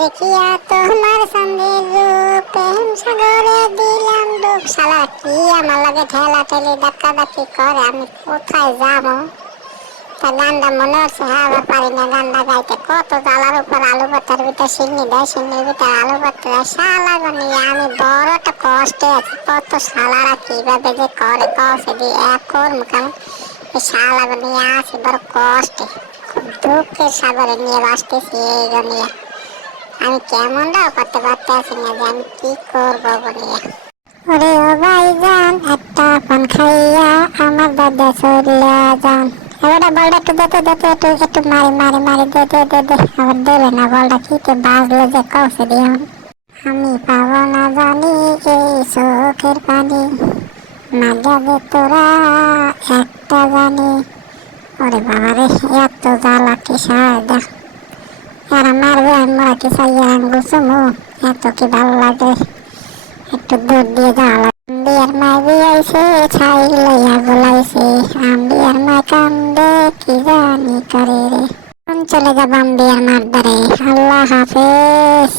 দেখিয়া তোমার সঙ্গে রূপ প্রেম সাগরে দিলাম ডুব। শালা কি আমার লাগে ঠেলা ঠেলি ধাক্কা ধাক্কি করে, আমি কোথায় যাবো? তা গানটা মনে হচ্ছে, আবার পারি না গানটা গাইতে। কত জ্বালার উপর আলু ভর্তার ভিতর সিন্নি দেয়, সিন্নির ভিতর আলু ভর্তা দেয়। শালা নিয়ে আমি বড় একটা কষ্টে আছি। কত শালারা কিভাবে যে করে কষে দিয়ে এক করবো কেমন? এই শালা নিয়ে আছি বড় কষ্টে, খুব দুঃখের সাগরে নিয়ে বাসতেছি এই নিয়ে। আমি কেমনটাও করতে পারতেছি না যে আমি কি করবো বলিয়া। ওরে ও ভাইজান, একটা পান খাইয়া আমার দাদা চলিয়া যান। এবারে বলটা একটু দিতে দিতে একটু একটু মারি মারি মারি দে দে দে দে। আবার দেবে না বলটা, কিতে বাজলো যে কষে দিয়ে। আমি পাবো না জানি এই চোখের পানি, মাঝে যে তোরা একটা জানি। ওরে বাবারে, এত জ্বালা কি সাজা। আর মারবে আমি মরা কি চাইয়া আঙ্গুল চুমু, এত কি ভালো লাগে। একটু দুধ দিয়ে জ্বালা বিয়ার মাই বিয়াইছে, ছাই লইয়া গোলাইছে। বিয়ার মাই কান্দে কি জানি করে রে। চলে যাবাম বিয়ার মার দ্বারে। আল্লাহ হাফেজ।